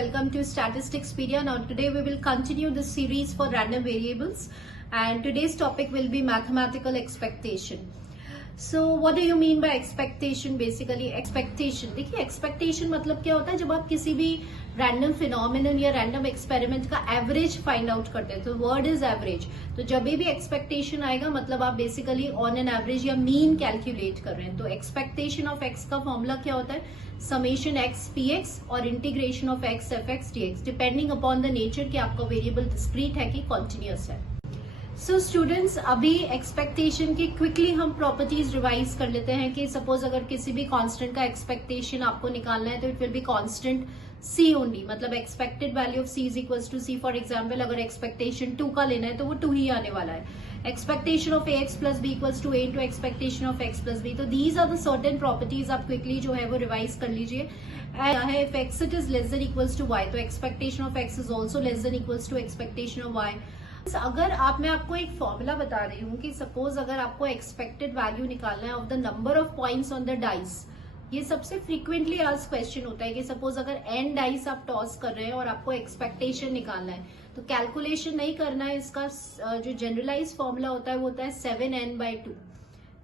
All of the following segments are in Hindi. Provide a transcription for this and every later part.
welcome to Statisticspedia. Now today we will continue the series for random variables and today's topic will be mathematical expectation. So what do you mean by expectation? Basically expectation, देखिए expectation मतलब क्या होता है, जब आप किसी भी रैंडम फिनोमिनन या रैंडम एक्सपेरिमेंट का एवरेज फाइंड आउट करते हैं, तो वर्ड इज एवरेज। तो जब भी एक्सपेक्टेशन आएगा मतलब आप बेसिकली ऑन एन एवरेज या मीन कैलकुलेट कर रहे हैं। तो एक्सपेक्टेशन ऑफ एक्स का फॉर्मूला क्या होता है? समेशन एक्स पी एक्स और integration of x F x D x, depending upon the nature कि आपका वेरिएबल डिस्क्रीट है कि कॉन्टिन्यूअस है। सो स्टूडेंट्स, अभी एक्सपेक्टेशन की क्विकली हम प्रॉपर्टीज रिवाइज कर लेते हैं कि सपोज अगर किसी भी कांस्टेंट का एक्सपेक्टेशन आपको निकालना है तो it will be constant c only, मतलब expected value of c is equal to c. For example अगर एक्सपेक्टेशन 2 का लेना है तो वो 2 ही आने वाला है। Expectation of x plus b equals to a into expectation of x plus b. तो these are the certain properties, आप क्विकली जो है वो रिवाइज कर लीजिए। If x it is less than equals to y, तो expectation of x is also less than equals to expectation of y. अगर मैं आपको एक फॉर्मूला बता रही हूँ कि सपोज अगर आपको एक्सपेक्टेड वैल्यू निकालना है of the number of points on the dice, ये सबसे फ्रीक्वेंटली आज क्वेश्चन होता है कि सपोज अगर n डाइस आप टॉस कर रहे हैं और आपको एक्सपेक्टेशन निकालना है, तो कैलकुलेशन नहीं करना है। इसका जो जनरलाइज फॉर्मूला होता है वो होता है 7n/2।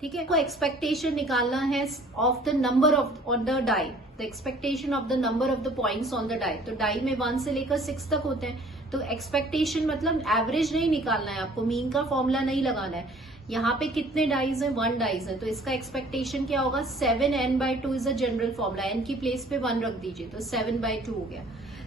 ठीक है, आपको एक्सपेक्टेशन निकालना है of the number of on the die, the expectation of the number of the points on the die. तो डाई में 1 से लेकर 6 तक होते हैं। तो एक्सपेक्टेशन मतलब एवरेज नहीं निकालना है आपको, मीन का फॉर्मूला नहीं लगाना है। यहाँ पे कितने डाइज हैं? 1 डाइज है, तो इसका एक्सपेक्टेशन क्या होगा? 7n/2 is a general formula. n की प्लेस पे 1 रख दीजिए तो 7/2 हो गया।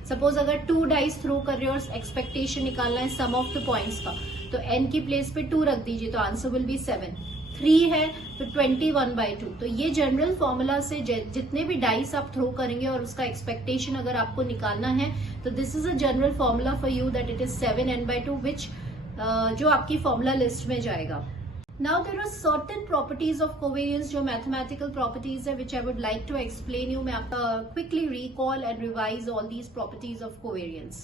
सपोज अगर 2 डाइज थ्रो कर रहे हो और एक्सपेक्टेशन निकालना है सम ऑफ द पॉइंट्स का, तो n की प्लेस पे 2 रख दीजिए तो आंसर विल बी 7। 3 है तो 21/2। तो ये जनरल फॉर्मूला से जितने भी डाइस आप थ्रो करेंगे और उसका एक्सपेक्टेशन अगर आपको निकालना है तो this is a general formula for you that it is 7n/2 विच जो आपकी फॉर्मूला लिस्ट में जाएगा। Now there are certain properties of covariance जो mathematical properties है which I would like to explain you। मैं आपका quickly recall and revise all these properties of covariance।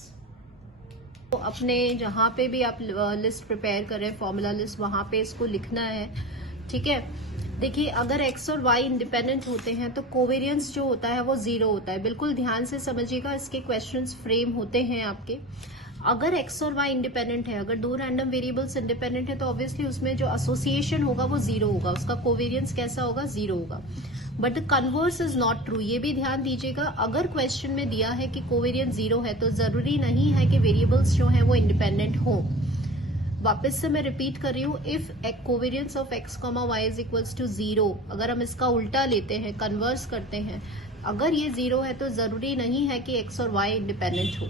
तो अपने जहाँ पे भी आप लिस्ट प्रिपेयर करें, फॉर्मूला लिस्ट, वहां पे इसको लिखना है। ठीक है, देखिए अगर x और y इंडिपेंडेंट होते हैं तो कोवेरियंस जो होता है वो 0 होता है। बिल्कुल ध्यान से समझिएगा, इसके क्वेश्चंस फ्रेम होते हैं आपके। अगर x और y इंडिपेंडेंट है, अगर 2 रैंडम वेरिएबल्स इंडिपेंडेंट है, तो ऑब्वियसली उसमें जो एसोसिएशन होगा वो 0 होगा, उसका कोवेरियंस कैसा होगा? 0 होगा। But the converse is not true, ये भी ध्यान दीजिएगा। अगर क्वेश्चन में दिया है कि कोवेरियंस 0 है तो जरूरी नहीं है कि वेरिएबल्स जो है वो इंडिपेंडेंट हो। वापस से मैं रिपीट कर रही हूँ, if covariance of x, y is equals to 0, अगर हम इसका उल्टा लेते हैं, कन्वर्स करते हैं, अगर ये 0 है तो जरूरी नहीं है कि x और y इंडिपेंडेंट हो।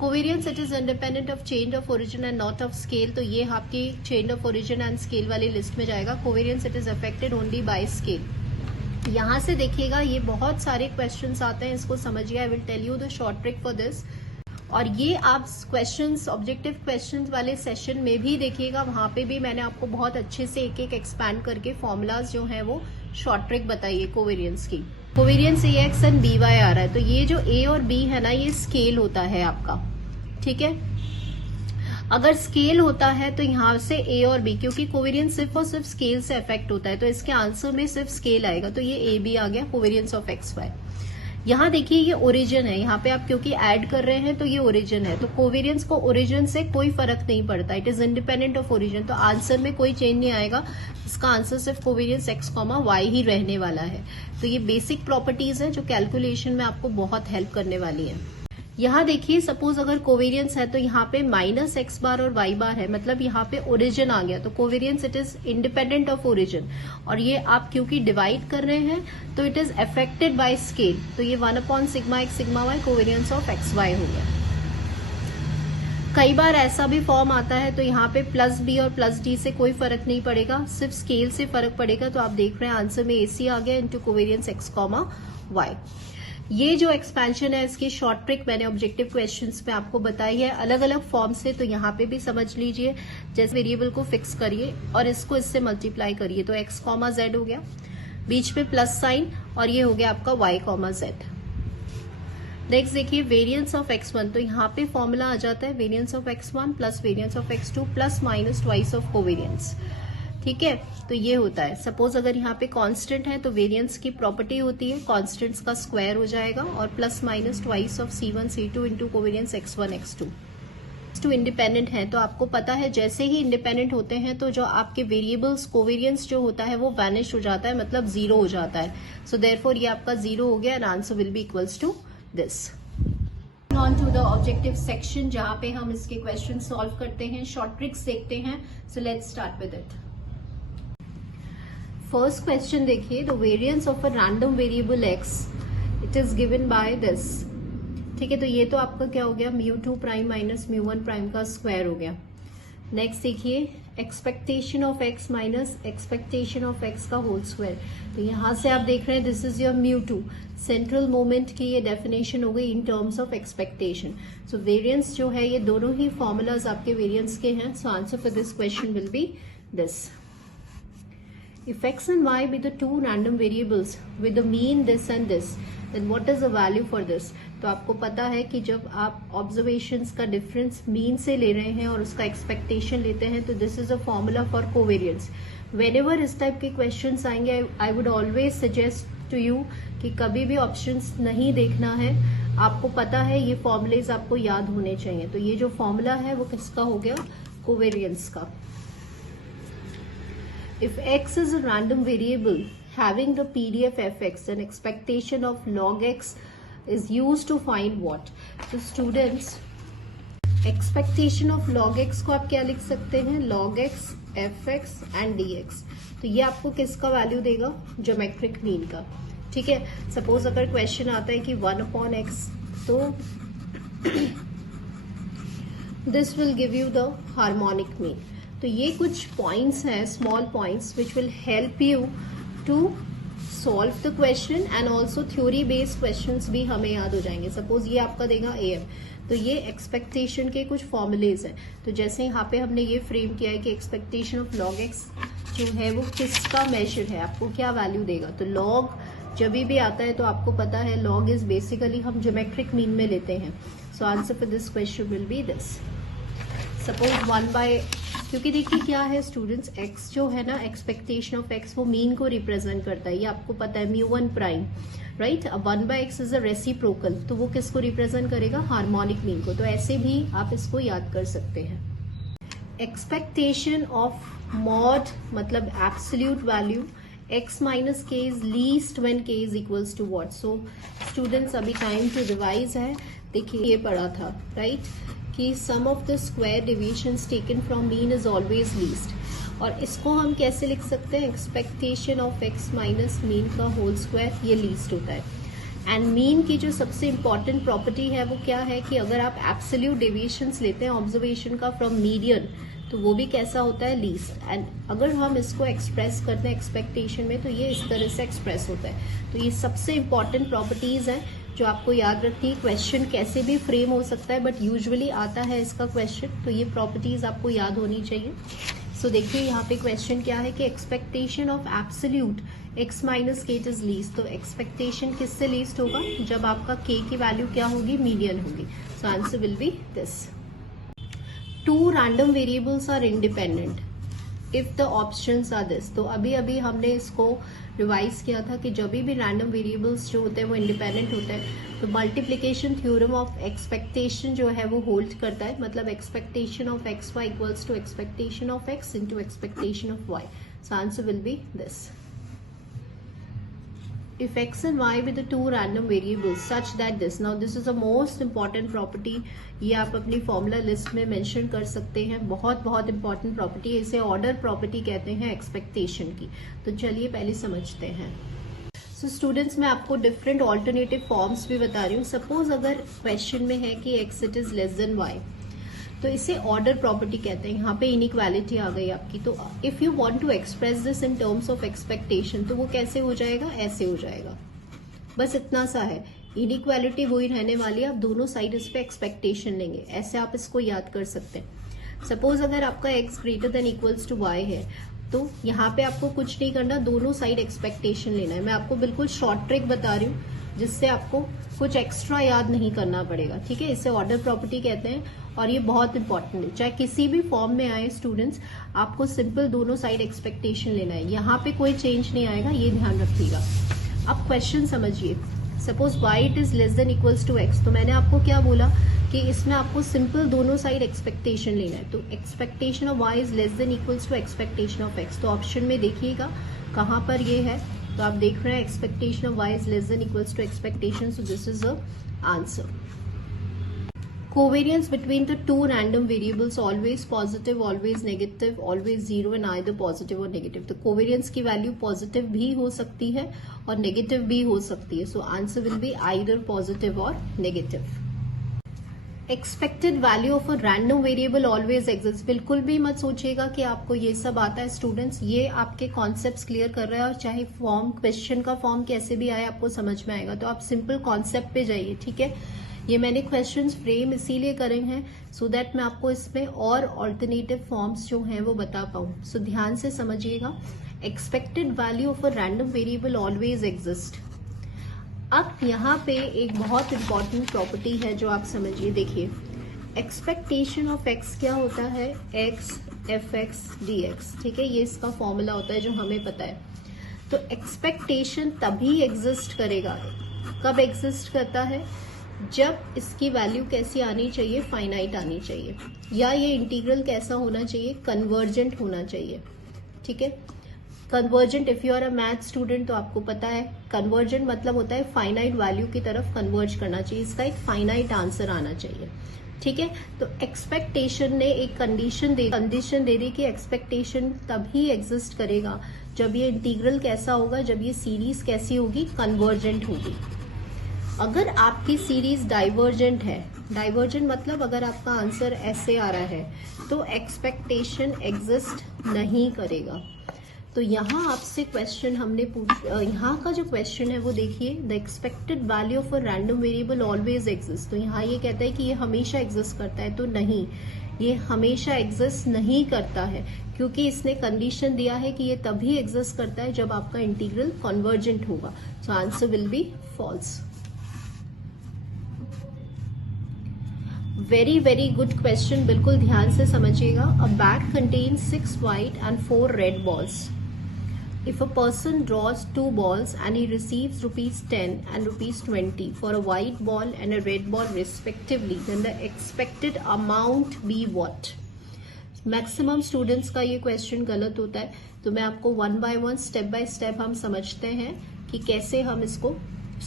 Covariance it is independent of change of origin and not of scale, तो ये आपकी change of origin and scale वाली लिस्ट में जाएगा। Covariance it is affected only by scale. यहां से देखिएगा, ये बहुत सारे क्वेश्चंस आते हैं, इसको समझिए। I will tell you the short trick for this. और ये आप क्वेश्चंस, ऑब्जेक्टिव क्वेश्चंस वाले सेशन में भी देखिएगा, वहां पे भी मैंने आपको बहुत अच्छे से एक एक एक्सपैंड करके फॉर्मूलाज जो है वो शॉर्ट ट्रिक बताइए कोवेरियंस की। Covariance a x and b y आ रहा है, तो ये जो ए और बी है ना, ये स्केल होता है आपका। ठीक है, अगर स्केल होता है तो यहाँ से ए और बी, क्योंकि कोवेरियंस सिर्फ और सिर्फ स्केल से अफेक्ट होता है, तो इसके आंसर में सिर्फ स्केल आएगा, तो ये ए बी आ गया कोवेरियंस ऑफ एक्स वाई। यहाँ देखिए ये ओरिजिन है, यहाँ पे आप क्योंकि ऐड कर रहे हैं तो ये ओरिजिन है, तो कोवेरियंस को ओरिजिन से कोई फर्क नहीं पड़ता, it is independent of origin, तो आंसर में कोई चेंज नहीं आएगा। इसका आंसर सिर्फ कोवेरियंस x, y ही रहने वाला है। तो ये बेसिक प्रॉपर्टीज है जो कैलकुलेशन में आपको बहुत हेल्प करने वाली है। यहाँ देखिए, सपोज अगर कोवेरियंस है तो यहाँ पे -x बार और y बार है, मतलब यहाँ पे ओरिजिन आ गया, तो covariance it is independent of origin. और ये आप क्योंकि डिवाइड कर रहे हैं तो it is affected by scale, तो ये 1/σx σy covariance of x y हो गया। कई बार ऐसा भी फॉर्म आता है तो यहाँ पे +b और +d से कोई फर्क नहीं पड़ेगा, सिर्फ स्केल से फर्क पड़ेगा। तो आप देख रहे हैं आंसर में AC आ गया इंटू कोवेरियंस x, y। ये जो एक्सपेंशन है इसकी शॉर्ट ट्रिक मैंने ऑब्जेक्टिव क्वेश्चंस में आपको बताई है अलग अलग फॉर्म से, तो यहाँ पे भी समझ लीजिए। जैसे वेरिएबल को फिक्स करिए और इसको इससे मल्टीप्लाई करिए, तो x, z हो गया, बीच में प्लस साइन, और ये हो गया आपका y, z। नेक्स्ट देखिए वेरिएंस ऑफ x1, तो यहाँ पे फॉर्मूला आ जाता है variance of x1 plus variance of x2 plus minus twice of covariance. ठीक है, तो ये होता है। सपोज अगर यहाँ पे कांस्टेंट है तो वेरिएंस की प्रॉपर्टी होती है कांस्टेंट्स का स्क्वायर हो जाएगा और plus minus twice of C1 C2 into covariance X1 X2। Two independent है तो आपको पता है जैसे ही इंडिपेंडेंट होते हैं तो जो आपके वेरिएबल्स कोवेरियंस जो होता है वो वैनिश हो जाता है, मतलब जीरो हो जाता है। सो देयरफॉर ये आपका जीरो हो गया and answer will be equals to this. On to the objective section जहां पे हम इसके क्वेश्चन सॉल्व करते हैं, शॉर्ट ट्रिक्स देखते हैं। So let's start with it. First question देखिए, the variance of a random variable x it is given by this. ठीक है, तो ये तो आपका क्या हो गया, μ2 प्राइम माइनस μ1 प्राइम का स्क्वायर हो गया। नेक्स्ट देखिए, expectation of x minus expectation of x का होल स्क्वायर। तो यहां से आप देख रहे हैं this is your μ2, central moment की ये डेफिनेशन हो गई in terms of expectation. So variance जो है ये दोनों ही फॉर्मूलाज आपके वेरिएंस के हैं। So answer for this question will be this. If x and y be the two random variables with the mean this and this, then what is the value for this? तो आपको पता है कि जब आप ऑब्जर्वेशंस का डिफरेंस मीन से ले रहे हैं और उसका एक्सपेक्टेशन लेते हैं तो this is a formula for covariance. Whenever इस टाइप के क्वेश्चंस आएंगे I would always suggest to you कि कभी भी ऑप्शंस नहीं देखना है, आपको पता है ये फॉर्मूलेज आपको याद होने चाहिए। तो ये जो फॉर्मूला है वो किसका हो गया, कोवेरियंस का। If x is a random variable having the PDF fx, then expectation of log x is used to find what? So students, expectation of log x को आप क्या लिख सकते हैं, log x, fx and dx। तो ये आपको किसका वैल्यू देगा, ज्योमेट्रिक मीन का। ठीक है, सपोज अगर क्वेश्चन आता है कि 1/x, तो this will give you the harmonic mean. तो ये कुछ पॉइंट्स हैं, small points which will help you to solve the question and also theory based questions भी हमें याद हो जाएंगे। सपोज ये आपका देगा AM, तो ये एक्सपेक्टेशन के कुछ फॉर्मुलेज हैं। तो जैसे यहाँ पे हमने ये फ्रेम किया है कि एक्सपेक्टेशन ऑफ लॉग एक्स जो है वो किसका मेजर है, आपको क्या वैल्यू देगा। तो लॉग जब भी आता है तो आपको पता है लॉग इज बेसिकली हम ज्योमेट्रिक मीन में लेते हैं। So answer for this question will be this. Suppose 1/, क्योंकि देखिए क्या है स्टूडेंट्स, x जो है ना, एक्सपेक्टेशन ऑफ x वो मीन को रिप्रेजेंट करता है, ये आपको पता है μ1 प्राइम, राइट। अब 1/x इज अ रेसिप्रोकल, तो वो किसको रिप्रेजेंट करेगा, हार्मोनिक मीन को। तो ऐसे भी आप इसको याद कर सकते हैं। एक्सपेक्टेशन ऑफ मॉड मतलब absolute value x minus k is least when k is equals to what. So students अभी टाइम टू रिवाइज है। देखिए ये पढ़ा था, राइट, कि sum of the square deviations taken from mean is always least. और इसको हम कैसे लिख सकते हैं, expectation of x minus mean का होल स्क्वायर, ये लीस्ट होता है। एंड मीन की जो सबसे इंपॉर्टेंट प्रॉपर्टी है वो क्या है कि अगर आप एब्सोल्यूट डेविएशंस लेते हैं ऑब्जर्वेशन का फ्रॉम मीडियन, तो वो भी कैसा होता है, लीस्ट। एंड अगर हम इसको एक्सप्रेस करते हैं एक्सपेक्टेशन में तो ये इस तरह से एक्सप्रेस होता है। तो ये सबसे इंपॉर्टेंट प्रॉपर्टीज है जो आपको याद रखनी है। क्वेश्चन कैसे भी फ्रेम हो सकता है बट यूजुअली आता है इसका क्वेश्चन, तो ये प्रॉपर्टीज आपको याद होनी चाहिए। सो देखिए यहाँ पे क्वेश्चन क्या है कि expectation of absolute x minus के इज लीस्ट। तो एक्सपेक्टेशन किससे लीस्ट होगा, जब आपका k की वैल्यू क्या होगी, मीडियन होगी। So answer will be this. Two random variables are independent if the options are this. तो अभी अभी हमने इसको रिवाइज किया था कि जब भी रैंडम वेरिएबल्स जो होते हैं वो इंडिपेंडेंट होते हैं तो मल्टीप्लिकेशन थ्योरम ऑफ एक्सपेक्टेशन जो है वो होल्ड करता है, मतलब expectation of x y equals to expectation of x into expectation of y. So answer will be this. If x and y be the two random variables such that this, now this is a most important property, ये आप अपनी फॉर्मूला लिस्ट में मेंशन कर सकते हैं, बहुत बहुत इंपॉर्टेंट प्रॉपर्टी है, इसे ऑर्डर प्रॉपर्टी कहते हैं एक्सपेक्टेशन की। तो चलिए पहले समझते हैं। सो स्टूडेंट्स मैं आपको डिफरेंट ऑल्टरनेटिव फॉर्म्स भी बता रही हूँ। सपोज अगर क्वेश्चन में है कि x it is less then y, तो इसे ऑर्डर प्रॉपर्टी कहते हैं। यहाँ पे इनइक्वालिटी आ गई आपकी, तो if you want to express this in terms of expectation तो वो कैसे हो जाएगा, ऐसे हो जाएगा। बस इतना सा है, इनइक्वालिटी वही रहने वाली है, आप दोनों साइड इस पे एक्सपेक्टेशन लेंगे, ऐसे आप इसको याद कर सकते हैं। सपोज अगर आपका x greater than equals to y है तो यहाँ पे आपको कुछ नहीं करना, दोनों साइड एक्सपेक्टेशन लेना है। मैं आपको बिल्कुल शॉर्ट ट्रिक बता रही हूँ, जिससे आपको कुछ एक्स्ट्रा याद नहीं करना पड़ेगा, ठीक है। इसे ऑर्डर प्रॉपर्टी कहते हैं और ये बहुत इंपॉर्टेंट है। चाहे किसी भी फॉर्म में आए स्टूडेंट्स, आपको सिंपल दोनों साइड एक्सपेक्टेशन लेना है, यहाँ पे कोई चेंज नहीं आएगा, ये ध्यान रखिएगा। अब क्वेश्चन समझिए, suppose y it is less than equals to x, तो मैंने आपको क्या बोला कि इसमें आपको सिंपल दोनों साइड एक्सपेक्टेशन लेना है। तो expectation of y is less than equals to expectation of x, तो ऑप्शन में देखिएगा कहाँ पर ये है, तो आप देख रहे हैं expectation of y is less than equals to expectation, so this is the answer. Covariance between the two random variables always positive, always negative, always zero and either positive or negative. तो covariance की वैल्यू पॉजिटिव भी हो सकती है और नेगेटिव भी हो सकती है, so answer will be either positive और negative. Expected value of a random variable always exist, बिल्कुल भी मत सोचिएगा कि आपको ये सब आता है स्टूडेंट्स, ये आपके कॉन्सेप्ट्स क्लियर कर रहा है, और चाहे फॉर्म क्वेश्चन का फॉर्म कैसे भी आए आपको समझ में आएगा। तो आप सिंपल कॉन्सेप्ट पे जाइए, ठीक है। ये मैंने क्वेश्चंस फ्रेम इसीलिए करे हैं सो दैट मैं आपको इसमें और ऑल्टरनेटिव फॉर्म्स जो हैं वो बता पाऊं। सो ध्यान से समझिएगा, expected value of a random variable always exist. अब यहाँ पे एक बहुत इंपॉर्टेंट प्रॉपर्टी है जो आप समझिए, देखिए एक्सपेक्टेशन ऑफ एक्स क्या होता है, x F x D x, ठीक है, ये इसका फॉर्मूला होता है जो हमें पता है। तो एक्सपेक्टेशन तभी एग्जिस्ट करेगा, कब एग्जिस्ट करता है, जब इसकी वैल्यू कैसी आनी चाहिए, फाइनाइट आनी चाहिए, या ये इंटीग्रल कैसा होना चाहिए, कन्वर्जेंट होना चाहिए, ठीक है। Convergent, if you are a math student तो आपको पता है कन्वर्जेंट मतलब होता है फाइनाइट वैल्यू की तरफ कन्वर्ज करना चाहिए, इसका एक फाइनाइट आंसर आना चाहिए, ठीक है। तो एक्सपेक्टेशन ने एक कंडीशन दे दी कि एक्सपेक्टेशन तभी एग्जिस्ट करेगा जब ये इंटीग्रल कैसा होगा, जब ये सीरीज कैसी होगी, कन्वर्जेंट होगी। अगर आपकी सीरीज डाइवर्जेंट है, डाइवर्जेंट मतलब अगर आपका आंसर ऐसे आ रहा है, तो एक्सपेक्टेशन एग्जिस्ट नहीं करेगा। तो यहाँ आपसे क्वेश्चन हमने यहाँ का जो क्वेश्चन है वो देखिए, the expected value of a random variable always exist, तो यहाँ ये कहता है कि ये हमेशा एग्जिस्ट करता है, तो नहीं, ये हमेशा एग्जिस्ट नहीं करता है, क्योंकि इसने कंडीशन दिया है कि ये तभी एग्जिस्ट करता है जब आपका इंटीग्रल कन्वर्जेंट होगा, so answer will be false. Very very good question, बिल्कुल ध्यान से समझिएगा। A bag contains 6 white and 4 red balls. If a person draws 2 balls and he receives ₹10 and ₹20 for a white ball and a red ball respectively, then the expected amount be what? Maximum students का ये क्वेश्चन गलत होता है, तो मैं आपको one by one step by step हम समझते हैं कि कैसे हम इसको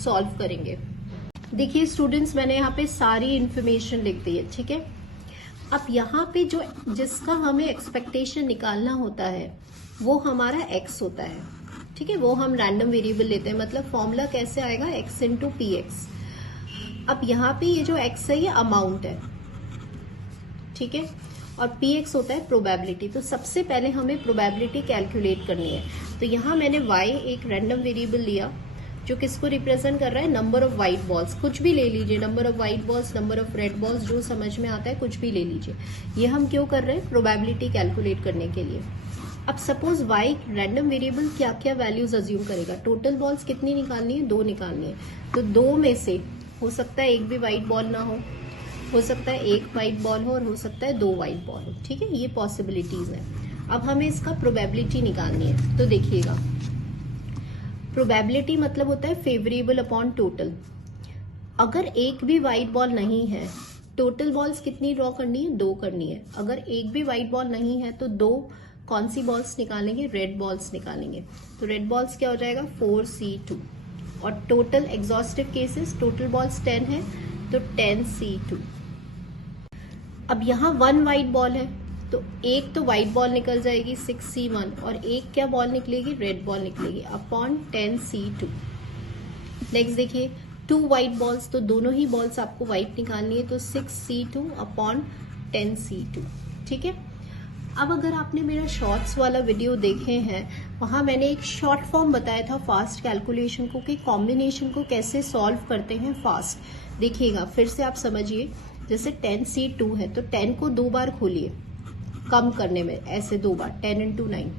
सॉल्व करेंगे। देखिए स्टूडेंट्स, मैंने यहाँ पे सारी इंफॉर्मेशन लिख दी है, ठीक है। अब यहाँ पे जो जिसका हमें एक्सपेक्टेशन निकालना होता है वो हमारा x होता है, ठीक है, वो हम रैंडम वेरिएबल लेते हैं, मतलब फॉर्मूला कैसे आएगा, x इंटू पी एक्स। अब यहाँ पे ये जो x है ये अमाउंट है, ठीक है, और पी एक्स होता है प्रोबेबिलिटी। तो सबसे पहले हमें प्रोबेबिलिटी कैलकुलेट करनी है। तो यहाँ मैंने y एक रैंडम वेरिएबल लिया जो किसको रिप्रेजेंट कर रहा है, नंबर ऑफ व्हाइट बॉल्स, कुछ भी ले लीजिए, number of white balls, number of red balls, जो समझ में आता है कुछ भी ले लीजिए। ये हम क्यों कर रहे हैं, प्रोबेबिलिटी कैलकुलेट करने के लिए। अब सपोज y रैंडम वेरिएबल क्या क्या वैल्यूज अज्यूम करेगा, टोटल बॉल्स कितनी निकालनी है, 2 निकालनी है, तो 2 में से हो सकता है एक भी व्हाइट बॉल ना हो सकता है एक व्हाइट बॉल हो, और हो सकता है 2 व्हाइट बॉल हो, ठीक है, ये पॉसिबिलिटीज है। अब हमें इसका प्रोबेबिलिटी निकालनी है, तो देखिएगा प्रोबेबिलिटी मतलब होता है फेवरेबल अपॉन टोटल। अगर एक भी व्हाइट बॉल नहीं है, टोटल बॉल्स कितनी ड्रॉ करनी है, 2 करनी है। अगर एक भी व्हाइट बॉल नहीं है तो 2 कौन सी बॉल्स निकालेंगे, रेड बॉल्स निकालेंगे। तो रेड बॉल्स क्या हो जाएगा, 4C2, और total exhaustive cases, total balls 10 है तो 10C2। अब यहाँ 1 व्हाइट बॉल है तो एक तो व्हाइट बॉल निकल जाएगी 6C1, और एक क्या बॉल निकलेगी, रेड बॉल निकलेगी अपॉन 10C2। नेक्स्ट देखिए 2 व्हाइट बॉल्स, तो दोनों ही बॉल्स आपको व्हाइट निकालनी है, तो 6C2 अपॉन 10C2, ठीक है। अब अगर आपने मेरा शॉर्ट्स वाला वीडियो देखे हैं, वहां मैंने एक शॉर्ट फॉर्म बताया था फास्ट कैलकुलेशन को, कि कॉम्बिनेशन को कैसे सॉल्व करते हैं फास्ट। देखिएगा फिर से आप समझिए, जैसे 10C2 है तो 10 को 2 बार खोलिए कम करने में, ऐसे 2 बार 10 इंटू 9,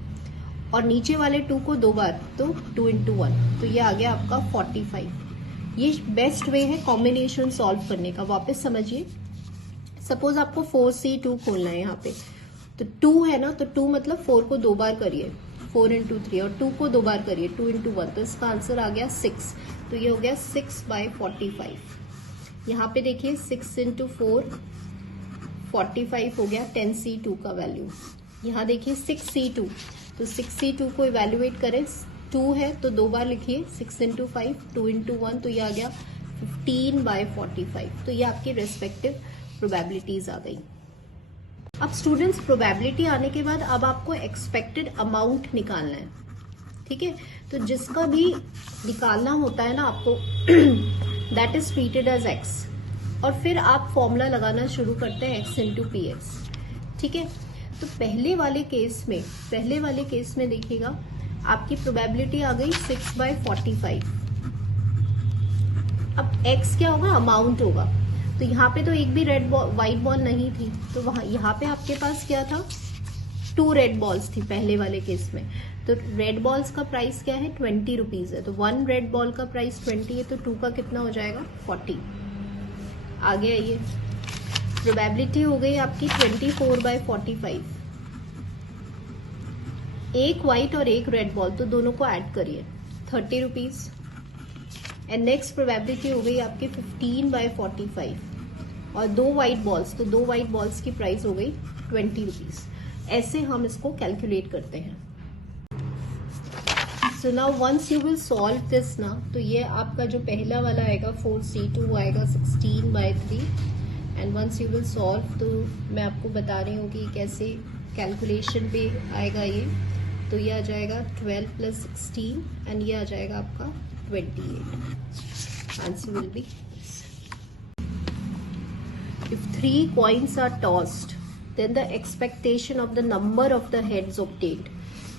और नीचे वाले 2 को 2 बार तो 2 इंटू 1, तो ये आ गया आपका 45। ये बेस्ट वे है कॉम्बिनेशन सॉल्व करने का। वापस समझिए, सपोज आपको 4C2 खोलना है यहाँ पे, तो 2 है ना, तो 2 मतलब 4 को 2 बार करिए, 4 into 3, और 2 को 2 बार करिए, 2 into 1, तो इसका आंसर आ गया 6। तो ये हो गया 6/45। यहाँ पे देखिए 6 into 4 45 हो गया 10C2 का वैल्यू। यहाँ देखिए 6C2, तो 6C2 को इवेल्युएट करें, 2 है तो 2 बार लिखिए, 6 into 5, 2 into 1, तो ये आ गया 15/45। तो ये आपकी रेस्पेक्टिव प्रोबेबिलिटीज आ गई। अब स्टूडेंट्स, प्रोबेबिलिटी आने के बाद अब आपको एक्सपेक्टेड अमाउंट निकालना है, ठीक है। तो जिसका भी निकालना होता है ना आपको, that is treated as x, और फिर आप फॉर्मूला लगाना शुरू करते हैं x into px, ठीक है। तो पहले वाले केस में देखिएगा आपकी प्रोबेबिलिटी आ गई 6/45। अब x क्या होगा, अमाउंट होगा। तो यहाँ पे तो एक भी रेड बॉल, व्हाइट बॉल नहीं थी, तो वहां यहाँ पे आपके पास क्या था, 2 रेड बॉल्स थी पहले वाले केस में। तो रेड बॉल्स का प्राइस क्या है, 20 रुपीज है। तो 1 रेड बॉल का प्राइस 20 है, तो 2 का कितना हो जाएगा, 40। आगे आइए, प्रोबेबिलिटी हो गई आपकी 24/45। एक व्हाइट और एक रेड बॉल, तो दोनों को ऐड करिए, 30 रुपीज। एंड नेक्स्ट प्रोबेबिलिटी हो गई आपकी 15/45, और 2 व्हाइट बॉल्स, तो 2 व्हाइट बॉल्स की प्राइस हो गई 20 रुपीज। ऐसे हम इसको कैलकुलेट करते हैं। So now once you will solve this ना, तो ये आपका जो पहला वाला आएगा 4C2 आएगा 16/3, and once you will solve, तो मैं आपको बता रही हूँ कि कैसे कैलकुलेशन पे आएगा ये। तो ये आ जाएगा 12 + 16, एंड ये आ जाएगा आपका 28. Answer will be this. If 3 coins are tossed, then the expectation of the number of the heads obtained.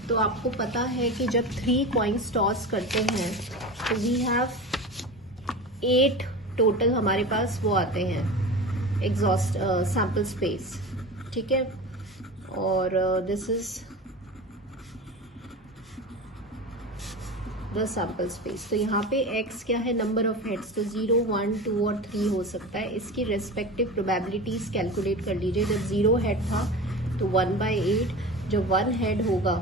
तो आपको पता है कि जब 3 coins toss करते हैं तो we have 8 टोटल हमारे पास वो आते हैं एग्जॉस्ट सैंपल स्पेस, ठीक है। और this is the sample space. तो यहाँ पे x क्या है, नंबर ऑफ हेड्स, तो 0, 1, 2 और 3 हो सकता है। इसकी रेस्पेक्टिव प्रोबेबिलिटीज कैलकुलेट कर लीजिए। जब 0 हेड था तो 1/8, जब 1 हेड होगा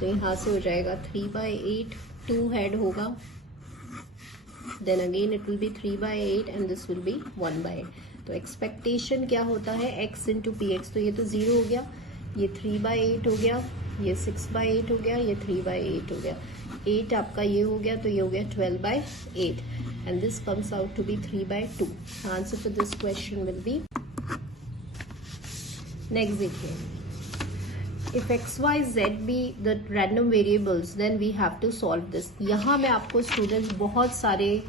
तो यहाँ से हो जाएगा 3/8, 2 हेड होगा, then again it will be 3/8, and this will be 1/8। तो एक्सपेक्टेशन क्या होता है, x into px। तो ये तो 0 हो गया, ये 3/8 हो गया, ये 6/8 हो गया, ये 3/8 हो गया, 8 आपका ये हो गया, तो ये हो गया 12/8, and this comes out to be 3/2। Answer for this question will be. Next देखिए, if x, y, z be the random variables, then we have to solve this। यहाँ मैं आपको स्टूडेंट्स बहुत सारे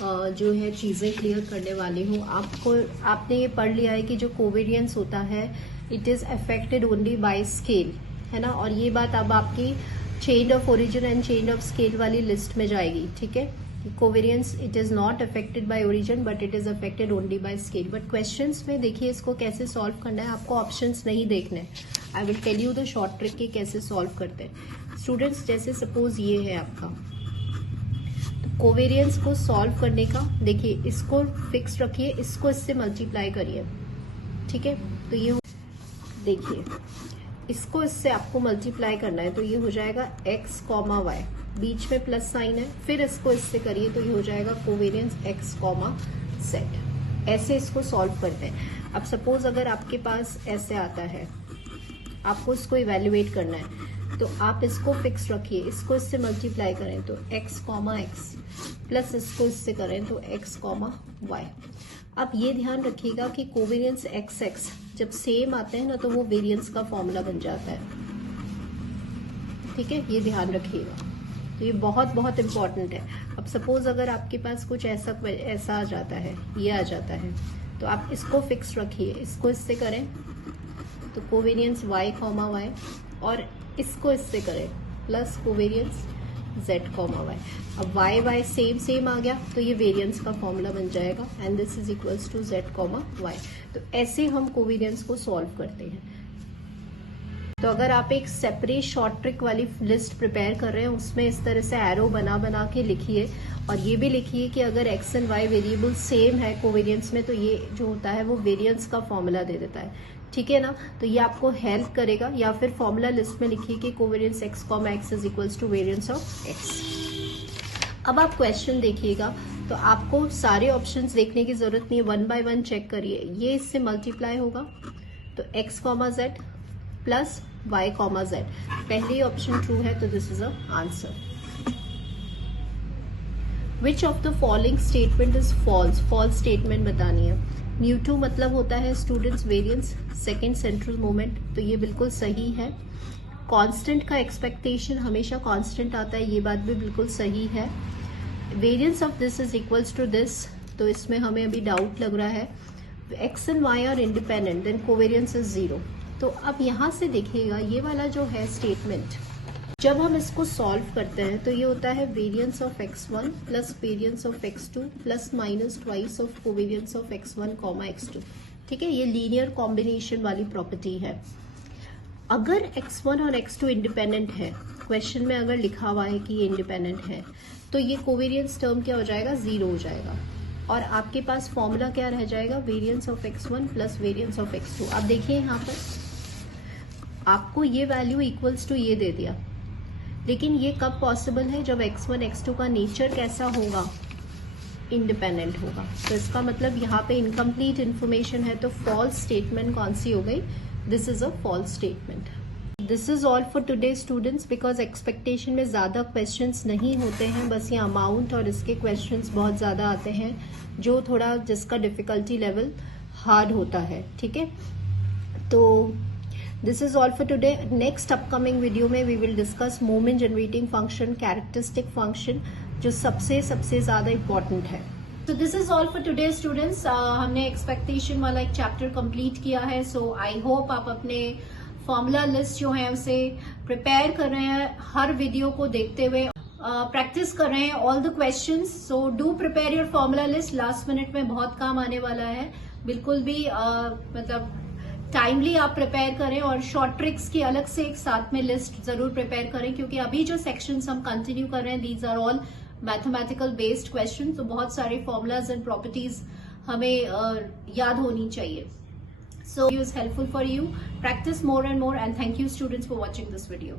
जो है चीजें क्लियर करने वाली हूँ। आपने ये पढ़ लिया है कि जो कोवेरियंस होता है it is affected only by scale, है ना। और ये बात अब आपकी change of origin and change of scale वाली लिस्ट में जाएगी, ठीक है। Covariance it is not affected by origin but it is affected only by scale. But questions में देखिए इसको कैसे सॉल्व करना है, आपको ऑप्शंस नहीं देखने। I will tell you the short trick कि कैसे सॉल्व करते हैं स्टूडेंट्स। जैसे सपोज ये है आपका, कोवेरियंस को सॉल्व करने का देखिए, इसको फिक्स रखिए, इसको इससे मल्टीप्लाई करिए, ठीक है। तो ये देखिए, इसको इससे आपको मल्टीप्लाई करना है, तो ये हो जाएगा x, y, बीच में प्लस साइन है, फिर इसको इससे करिए तो ये हो जाएगा कोवेरियंस x, z। ऐसे इसको सॉल्व करते हैं। अब सपोज अगर आपके पास ऐसे आता है, आपको इसको इवेल्युएट करना है, तो आप इसको फिक्स रखिए, इसको इससे मल्टीप्लाई करें तो x, प्लस इसको इससे करें तो x, y। अब ये ध्यान रखिएगा कि कोवेरियंस x जब सेम आते हैं ना तो वो वेरियंस का फॉर्मूला बन जाता है, ठीक है। ये ध्यान रखिएगा, तो ये बहुत बहुत इंपॉर्टेंट है। अब सपोज अगर आपके पास कुछ ऐसा आ जाता है, ये आ जाता है, तो आप इसको फिक्स रखिए, इसको इससे करें तो कोवेरियंस y, y, और इसको इससे करें प्लस कोवेरियंस z, y। अब y सेम आ गया तो ये वेरियंस का फॉर्मूला बन जाएगा, and this is equals to z, y। तो ऐसे हम कोवेरियंस को सॉल्व करते हैं। तो अगर आप एक सेपरेट शॉर्ट ट्रिक वाली लिस्ट प्रिपेयर कर रहे हैं उसमें इस तरह से एरो बना बना के लिखिए और ये भी लिखिए कि अगर x and y variable same है कोवेरियंस में तो ये जो होता है वो वेरिएंस का फॉर्मूला दे देता है, ठीक है ना। तो ये आपको हेल्प करेगा। या फिर फॉर्मूला लिस्ट में लिखिए कि covariance x comma x is equals to variance of x. अब आप क्वेश्चन देखिएगा तो आपको सारे ऑप्शंस देखने की जरूरत नहीं है, 1 बाय 1 चेक करिए। ये इससे मल्टीप्लाई होगा तो x comma z plus y comma z, पहली ऑप्शन ट्रू है तो this is a answer. Which of the following statement is false, false statement बतानी है। न्यू2 मतलब होता है students variance second central moment, तो ये बिल्कुल सही है। कांस्टेंट का एक्सपेक्टेशन हमेशा कांस्टेंट आता है, ये बात भी बिल्कुल सही है। Variance of this is equals to this, तो इसमें हमें अभी डाउट लग रहा है। X and Y are independent then covariance is 0। तो अब यहां से देखिएगा ये वाला जो है स्टेटमेंट, जब हम इसको सॉल्व करते हैं तो ये होता है variance of x1 plus variance of x2 plus minus twice of covariance of x1 comma x2, ठीक है। ये लीनियर कॉम्बिनेशन वाली प्रॉपर्टी है। अगर x1 और x2 इंडिपेंडेंट है, क्वेश्चन में अगर लिखा हुआ है कि ये इंडिपेंडेंट है, तो ये कोवेरियंस टर्म क्या हो जाएगा, 0 हो जाएगा और आपके पास फॉर्मूला क्या रह जाएगा, variance of x1 plus variance of x2। आप देखिए यहाँ पर आपको ये वैल्यू इक्वल्स टू ये दे दिया, लेकिन ये कब पॉसिबल है, जब x1 x2 का नेचर कैसा होगा, इंडिपेंडेंट होगा। तो इसका मतलब यहाँ पे इनकम्प्लीट इन्फॉर्मेशन है, तो फॉल्स स्टेटमेंट कौन सी हो गई, this is a false statement. This is all for today students, because expectation में ज्यादा क्वेश्चंस नहीं होते हैं, बस ये अमाउंट और इसके क्वेश्चंस बहुत ज्यादा आते हैं जो थोड़ा जिसका डिफिकल्टी लेवल हार्ड होता है, ठीक है। तो this is all for today. Next upcoming video में we will discuss moment generating function, characteristic function, जो सबसे ज्यादा इंपॉर्टेंट है। तो this is all for today students. हमने एक्सपेक्टेशन वाला एक चैप्टर कंप्लीट किया है, सो आई होप आप अपने फॉर्मूला लिस्ट जो है उसे प्रिपेयर कर रहे हैं, हर वीडियो को देखते हुए प्रैक्टिस कर रहे हैं all the questions. So do prepare your formula list, last minute में बहुत काम आने वाला है। बिल्कुल भी मतलब टाइमली आप प्रिपेयर करें और शॉर्ट ट्रिक्स की अलग से एक साथ में लिस्ट जरूर प्रिपेयर करें, क्योंकि अभी जो सेक्शंस हम कंटिन्यू कर रहे हैं these are all mathematical based question, तो बहुत सारे फॉर्मूलाज एंड प्रॉपर्टीज हमें याद होनी चाहिए। So it was helpful for you. Practice more and more, and thank you students for watching this video.